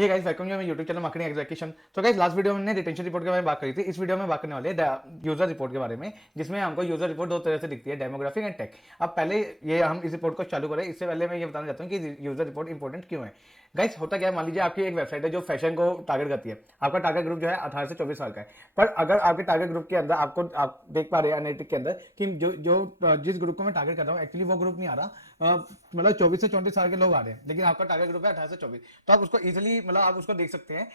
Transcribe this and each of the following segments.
Hey guys welcome to my YouTube channel marketing execution. तो guys last video में हमने retention report के बारे में बात करी थी। इस वीडियो में बात करने वाले हैं यूजर रिपोर्ट के बारे में, जिसमें हमको यूजर रिपोर्ट दो तरह से दिखती है, डेमोग्राफिक एंड टेक। अब पहले ये हम इस रिपोर्ट को चालू करें, इससे पहले मैं ये बताना चाहता हूँ कि यूजर रिपोर्ट इंपॉर्टेंट क्यों है। गाइस होता क्या है, मान लीजिए आपकी एक वेबसाइट है जो फैशन को टारगेट करती है। आपका टारगेट ग्रुप जो है 18 से 24 साल का है। पर अगर आपके टारगेट ग्रुप के अंदर आप देख पा रहे हैं एनालिटिक के अंदर कि जिस ग्रुप को मैं टारगेट कर रहा हूँ एक्चुअली वो ग्रुप नहीं आ रहा, मतलब 24 से 34 साल के लोग आ रहे हैं, लेकिन आपका टारगेट ग्रुप है 18 से 24। तो आप उसको इजीली मतलब आप उसको देख सकते हैं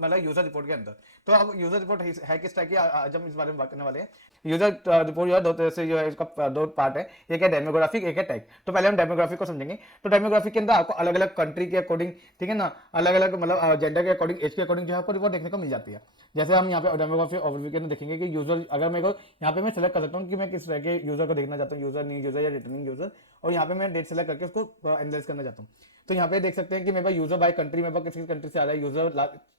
मतलब यूजर रिपोर्ट के अंदर। तो अब यूजर रिपोर्ट है किस टाइप की, आज हम इस बारे में बात करने वाले हैं। यूजर रिपोर्ट जो है दो तरह से जो है, इसका दो पार्ट है, एक है डेमोग्राफिक, एक है टैग। तो पहले हम डेमोग्राफिक को समझेंगे। तो डेमोग्राफिक के अंदर आपको अलग अलग कंट्री के अकॉर्डिंग, ठीक है ना, अलग अलग मतलब जेंडर के अकॉर्डिंग, एज के अकॉर्डिंग जो है आपको रिपोर्ट देखने को मिल जाती है। जैसे हम यहाँ पे डेमोग्राफिक ओवरव्यू के अंदर देखेंगे कि यूजर, अगर मेरे को यहाँ पे मैं सेलेक्ट कर सकता हूँ कि मैं किस तरह के यूजर को देखना चाहता हूँ, यूजर, न्यू यूजर या रिटर्निंग यूजर, और यहाँ पे मैं डेट सेलेक्ट करके उसको एनालाइज करना चाहता हूँ। तो यहाँ पे देख सकते हैं कि मेरे पास यूजर बाय कंट्री, मेरे पास किस किस कंट्री से आ रहा है यूजर,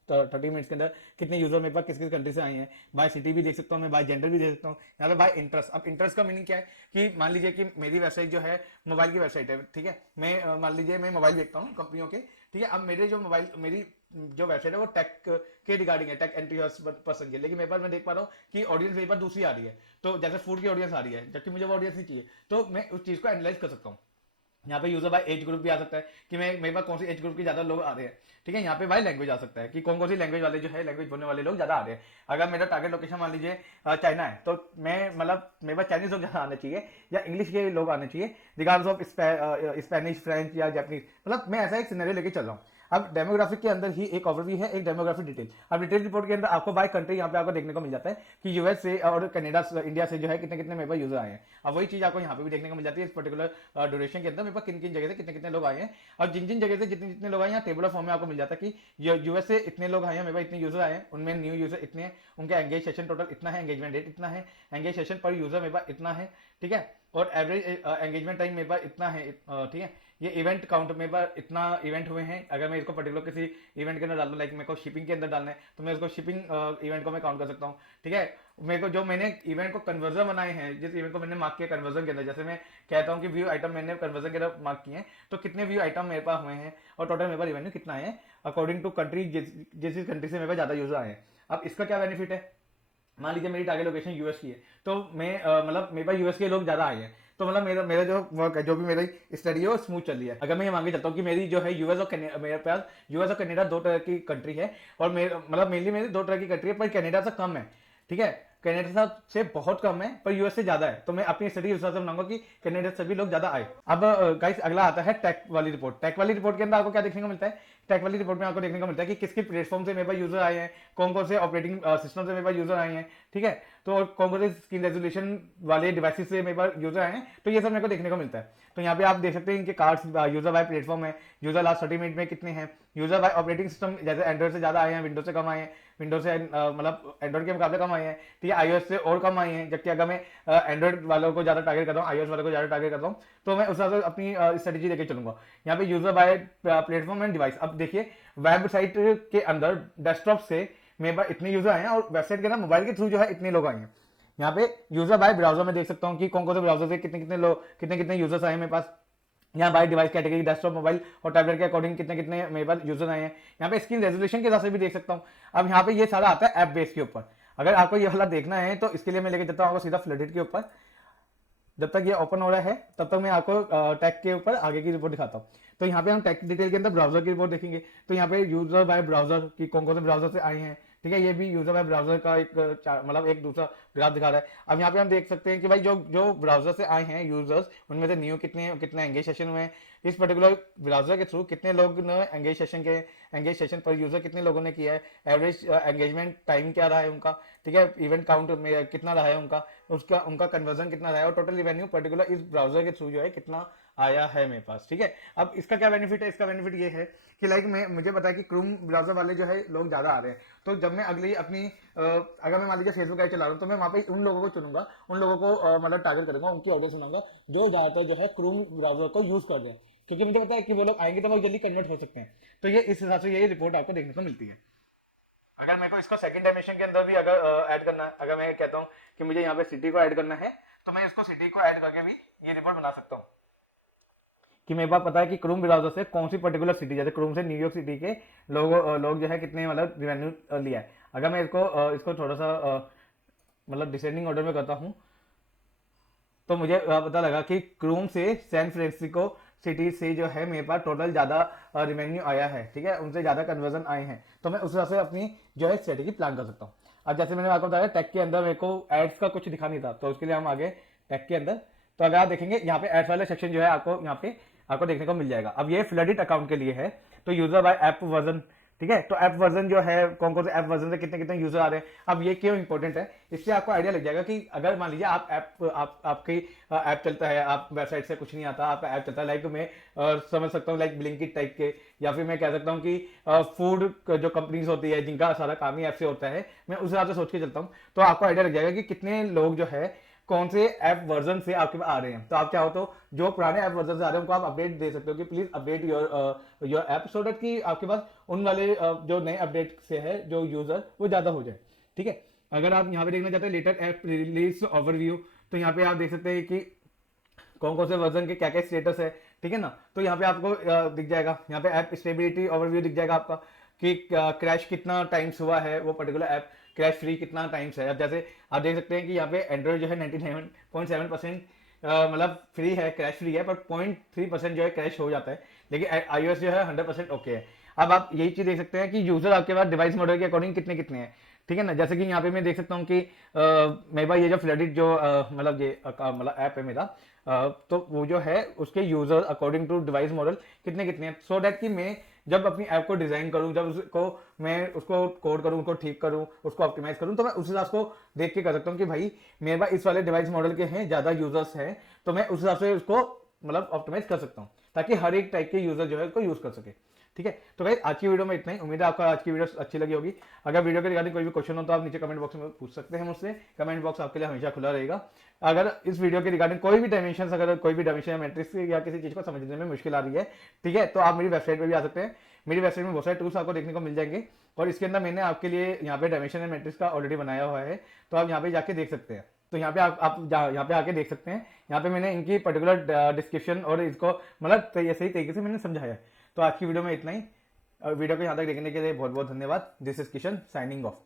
30 मिनट्स के अंदर कितने यूजर मेरे पास किस किस कंट्री से आए हैं। बाय सिटी भी देख सकता हूँ मैं, बाय जेंडर भी देख सकता हूँ। यहाँ पे बाय इंटरेस्ट। अब इंटरेस्ट का मीनिंग क्या है कि मान लीजिए कि मेरी वेबसाइट जो है मोबाइल की वेबसाइट है, ठीक है, मैं मान लीजिए मैं मोबाइल देखता हूँ कंपनियों के, ठीक है। अब मेरे जो मोबाइल, मेरी जो वेबसाइट है वो टेक के रिगार्डिंग है, टेक पर्सन के, लेकिन मेरे पास मैं देख पा रहा हूँ कि ऑडियंस मेरे पास दूसरी आ रही है। तो जैसे फूड की ऑडियंस आ रही है, जबकि मुझे वो ऑडियंस नहीं चाहिए, तो मैं उस चीज को एनालाइज कर सकता हूँ। यहाँ पे यूजर बाय एज ग्रुप भी आ सकता है कि मैं मेरे पास कौन सी एज ग्रुप के ज्यादा लोग आ रहे हैं, ठीक है। यहाँ पे बाय लैंग्वेज आ सकता है कि कौन कौन सी लैंग्वेज वाले जो है, लैंग्वेज बोलने वाले लोग ज्यादा आ रहे हैं। अगर मेरा टारगेट लोकेशन मान लीजिए चाइना है, तो मैं मतलब मेरे पास चाइनीज लोग ज्यादा आने चाहिए या इंग्लिश के लोग आने चाहिए, रिगार्ड्स ऑफ स्पेनिश, फ्रेंच या जापानीज। मतलब मैं ऐसा एक सिनेरियो लेके चल रहा हूँ। अब डेमोग्राफिक के अंदर ही एक ओवरव्यू है, एक डेमोग्राफिक डिटेल। अब डिटेल रिपोर्ट के अंदर आपको बाय कंट्री यहाँ पे आपको देखने को मिल जाता है कि यूएस से और कनाडा, इंडिया से जो है कितने कितने मेरे पास यूजर आए हैं। अब वही चीज आपको यहाँ पे भी देखने को मिल जाती है इस पर्टिकुलर ड्यूरेशन के अंदर, मेरे पास किन किन जगह से कितने कितने लोग आए हैं। और जिन जिन जगह से जितने जितने लोग आए हैं, टेबल ऑफ फॉर्म में आपको मिल जाता है कि यूएस से इतने लोग आए हैं, मेरे पास इतने यूजर आए हैं, उनमें न्यू यूजर इतने हैं, उनका एंगेज सेशन टोटल इतना है, एंगेजमेंट रेट इतना है, एंगेज सेशन पर यूजर मेरे पास इतना है, ठीक है। और एवरेज एंगेजमेंट टाइम मेरे पास इतना है, ठीक है। ये इवेंट काउंट मेरे पास इतना इवेंट हुए हैं। अगर मैं इसको पर्टिकुलर किसी इवेंट के अंदर डाल दूं, लाइक मेरे को शिपिंग के अंदर डालना है, तो मैं उसको शिपिंग इवेंट को मैं काउंट कर सकता हूँ, ठीक है। मेरे को जो मैंने इवेंट को कन्वर्जन बनाए हैं, जिस इवेंट को मैंने मार्क किया कन्वर्जन के अंदर, जैसे मैं कहता हूँ कि व्यू आइटम मैंने कन्वर्जन के अंदर मार्क किए हैं, तो कितने व्यू आइटम मेरे पास हुए हैं और टोटल मेरे पास रेवेन्यू कितना है अकॉर्डिंग टू कंट्री, जिस कंट्री से मेरे पास ज्यादा यूजर आए हैं। अब इसका क्या बेनिफिट है, मान लीजिए मेरी टारगेट लोकेशन यूएस की है, तो मैं मतलब मेरे पास यूएस के लोग ज्यादा आए हैं, तो मतलब मेरा मेरा जो वर्क है, जो भी मेरी स्टडी है वो स्मूथ चल रही है। अगर मैं ये मान के चलता हूँ कि मेरी जो है यूएस और मेरे पास यूएस और कनाडा दो तरह की कंट्री है, और मतलब मेनली मेरी दो तरह की कंट्री है, पर कनाडा से कम है, ठीक है। कनाडा से बहुत कम है पर यूएस से ज्यादा है, तो मैं अपनी स्टडी हिसाब से बनाऊंगा कि कनाडा से भी लोग ज्यादा आए। अब गाइस अगला आता है टैक वाली रिपोर्ट। टैक वाली रिपोर्ट के अंदर आपको क्या देखने को मिलता है, टैक वाली रिपोर्ट में आपको देखने को मिलता है कि किस किस प्लेटफॉर्म से मेरे पास यूजर आए हैं, कौन कौन से ऑपरेटिंग सिस्टम से मेरे पास यूजर आए हैं, ठीक है। तो कौन कौन से स्क्रीन रेजोल्यूशन वाले डिवाइसेस से मेरे पास यूजर आए हैं, तो ये सब मेरे को देखने को मिलता है। तो यहाँ पे आप देख सकते हैं इनके कार्ड्स, यूजर बाय प्लेटफॉर्म है, यूजर लास्ट 30 मिनट में कितने हैं, यूजर बाय ऑपरेटिंग सिस्टम, जैसे एंड्रॉइड से ज्यादा आए हैं, विंडो से कम आए हैं, विंडो से मतलब एंड्रॉइड के मुकाबले कम आए हैं, ठीक है, आईओएस से और कम आए हैं। जबकि अगर मैं एंड्रॉइड वालों को ज्यादा टारगेट करता हूँ, आईओएस वालों को ज्यादा टारगेट करता हूँ, तो मैं उस हिसाब से अपनी स्ट्रेटेजी लेके चलूंगा। यहाँ पे user by platform and device, अब देखिए वेबसाइट के अंदर डेस्कटॉप से मेरे पास इतने यूजर आए हैं, और वेबसाइट के अंदर मोबाइल के थ्रू जो है इतने लोग आए हैं। यहाँ पे यूजर बाय ब्राउजर में देख सकता हूँ कि कौन कौन से ब्राउजर से कितने कितने लोग, कितने कितने यूजर्स आए हैं मेरे पास। यहाँ by device category, desktop, mobile और टैबलेट के अकॉर्डिंग कितने कितने मेरे पास यूजर आए हैं। यहाँ पे स्क्रीन रेजोल्यूशन के हिसाब से भी देख सकता हूँ। अब यहाँ पे ये सारा आता है ऐप बेस के ऊपर। अगर आपको ये वाला देखना है तो इसके लिए मैं लेके चलता हूँ सीधा फ्लडेड के ऊपर। जब तक ये ओपन हो रहा है तब तक मैं आपको टैग के ऊपर आगे की रिपोर्ट दिखाता हूँ। तो यहाँ पे हम टैग डिटेल के अंदर ब्राउजर की रिपोर्ट देखेंगे। तो यहाँ पे यूजर बाय ब्राउजर की कौन कौन से ब्राउजर से आए हैं, ठीक है। ये भी यूजर बाय ब्राउजर का एक मतलब एक दूसरा ग्राफ दिखा रहा है। अब यहाँ पे हम देख सकते हैं कि भाई जो जो ब्राउजर से आए हैं यूजर्स, उनमें से न्यू कितने कितने एंगेज सेशन हुए हैं, इस पर्टिकुलर ब्राउजर के थ्रू कितने लोग ने एंगेज सेशन पर यूजर कितने लोगों ने किया है, एवरेज एंगेजमेंट टाइम क्या रहा है उनका, ठीक है, इवेंट काउंट में कितना रहा है उनका, उसका उनका कन्वर्जन कितना रहा है, और टोटल रिवेन्यू पर्टिकुलर इस ब्राउजर के थ्रू जो है कितना आया है मेरे पास, ठीक है। अब इसका क्या बेनिफिट है, इसका बेनिफिट ये है कि लाइक मुझे पता है कि क्रोम ब्राउजर वाले जो है लोग ज्यादा आ रहे हैं, तो जब मैं अगली अपनी अगर मैं मान लीजिए फेसबुक ऐप चला रहा हूँ, तो मैं वहां पे उन लोगों को चुनूंगा, उन लोगों को मतलब टारगेट करूंगा, उनकी ऑडियंस बनाऊंगा जो ज्यादातर जो है क्रोम ब्राउजर को यूज कर रहे हैं, क्योंकि मुझे पता है कि वो लोग आएंगे तो वो जल्दी कन्वर्ट हो सकते हैं। तो ये इस हिसाब से यही रिपोर्ट आपको देखने को मिलती है। अगर मेरे को इसका सेकंड डायमेंशन के अंदर भी अगर ऐड करना है, अगर मैं कहता हूँ कि मुझे यहाँ पे सिटी को ऐड करना है, तो मैं इसको सिटी को ऐड करके भी ये रिपोर्ट बना सकता हूँ। कि मेरे पास पता है कि क्रोम ब्राउजर से कौन सी पर्टिकुलर सिटी, जैसे क्रोम से न्यूयॉर्क सिटी के लोग जो है कितने मतलब रिवेन्यू लिया है। अगर मैं इसको थोड़ा सा मतलब डिसेंडिंग ऑर्डर में करता हूँ, तो मुझे पता लगा कि क्रोम से सैन फ्रांसिस्को सिटी से जो है मेरे पास टोटल ज़्यादा रिवेन्यू आया है, ठीक है, उनसे ज़्यादा कन्वर्जन आए हैं। तो मैं उस हिसाब से अपनी जो है स्ट्रेटेजी प्लान कर सकता हूँ। अब जैसे मैंने आपको बताया टैग के अंदर मेरे को एड्स का कुछ दिखा नहीं था, तो उसके लिए हम आगे टैग के अंदर, तो अगर आप देखेंगे यहाँ पे एड्स वाला सेक्शन जो है आपको यहाँ पे आपको देखने को मिल जाएगा। अब ये फ्लडेड अकाउंट के लिए है, तो यूजर बाय ऐप वर्जन, ठीक है, तो ऐप वर्जन जो है कौन कौन से ऐप वर्जन से कितने कितने यूजर आ रहे हैं। अब ये क्यों इंपॉर्टेंट है, इससे आपको आइडिया लग जाएगा कि अगर मान लीजिए आपकी ऐप चलता है, आप वेबसाइट से कुछ नहीं आता, आपका ऐप चलता है, लाइक मैं समझ सकता हूँ लाइक ब्लिंकिट टाइप के, या फिर मैं कह सकता हूँ कि फूड जो कंपनीज होती है जिनका सारा काम ही ऐप से होता है, मैं उस हिसाब से सोच के चलता हूँ। तो आपको आइडिया लग जाएगा कि कितने लोग जो है कौन से ऐप वर्जन से आपके पास आ रहे हैं। तो आप चाहो तो जो पुराने ऐप वर्जन से आ रहे हैं उनको आप अपडेट दे सकते हो कि please update your app, so that कि आपके पास उन वाले जो नए अपडेट से है जो यूजर वो ज्यादा हो जाए, ठीक है। अगर आप यहाँ पे देखना चाहते हैं लेटेस्ट ऐप रिलीज ओवरव्यू, तो यहाँ पे आप देख सकते हैं कि कौन कौन से वर्जन के क्या क्या स्टेटस है, ठीक है ना। तो यहाँ पे आपको दिख जाएगा, यहाँ पे ऐप स्टेबिलिटी ओवरव्यू दिख जाएगा आपका कि क्रैश कितना टाइम्स हुआ है, वो पर्टिकुलर ऐप क्रैश फ्री कितना टाइम्स है। अब जैसे आप देख सकते हैं कि यहाँ पे एंड्रॉइड जो है 99.7% मतलब फ्री है, क्रैश फ्री है, पर 0.3% जो है क्रैश हो जाता है, लेकिन iOS जो है 100% ओके है। अब आप यही चीज देख सकते हैं कि यूजर आपके पास डिवाइस मॉडल के अकॉर्डिंग कितने कितने हैं, ठीक है ना। जैसे कि यहाँ पे मैं देख सकता हूँ कि मेरे पास ये जो फ्लडेड जो मतलब ये मतलब ऐप है मेरा, तो वो जो है उसके user according to device model कितने कितने हैं, सो दैट कि मैं जब अपनी ऐप को डिजाइन करूं, जब उसको कोड करूं, उसको ठीक करूं, उसको ऑप्टिमाइज करूं, तो मैं उस हिसाब को देख के कर सकता हूं कि भाई मेरे पास इस वाले डिवाइस मॉडल के हैं, ज्यादा यूजर्स हैं, तो मैं उस हिसाब से उसको मतलब ऑप्टिमाइज कर सकता हूं, ताकि हर एक टाइप के यूजर जो है उसको यूज कर सके, ठीक है। तो भाई आज की वीडियो में इतना ही, उम्मीद है आपको आज की वीडियो अच्छी लगी होगी। अगर वीडियो के रिगार्डिंग कोई भी क्वेश्चन हो तो आप नीचे कमेंट बॉक्स में पूछ सकते हैं मुझसे, कमेंट बॉक्स आपके लिए हमेशा खुला रहेगा। अगर इस वीडियो के रिगार्डिंग कोई भी डायमेंशन, अगर कोई भी डायमेंशन या मैट्रिक्स या किसी चीज को समझने में मुश्किल आ रही है, ठीक है, तो आप मेरी वेबसाइट पर भी आ सकते हैं। मेरी वेबसाइट में बहुत सारे टूल्स आपको देखने को मिल जाएंगे, और इसके अंदर मैंने आपके लिए यहाँ पे डायमेंशन एंड मैट्रिक्स का ऑलरेडी बनाया हुआ है, तो आप यहाँ पे जाके देख सकते हैं। तो यहाँ पे आप यहाँ पे आके देख सकते हैं, यहाँ पे मैंने इनकी पर्टिकुलर डिस्क्रिप्शन और इसको मतलब सही तरीके से मैंने समझाया है। तो आज की वीडियो में इतना ही, वीडियो को यहाँ तक देखने के लिए बहुत बहुत धन्यवाद। This is Kishan signing off.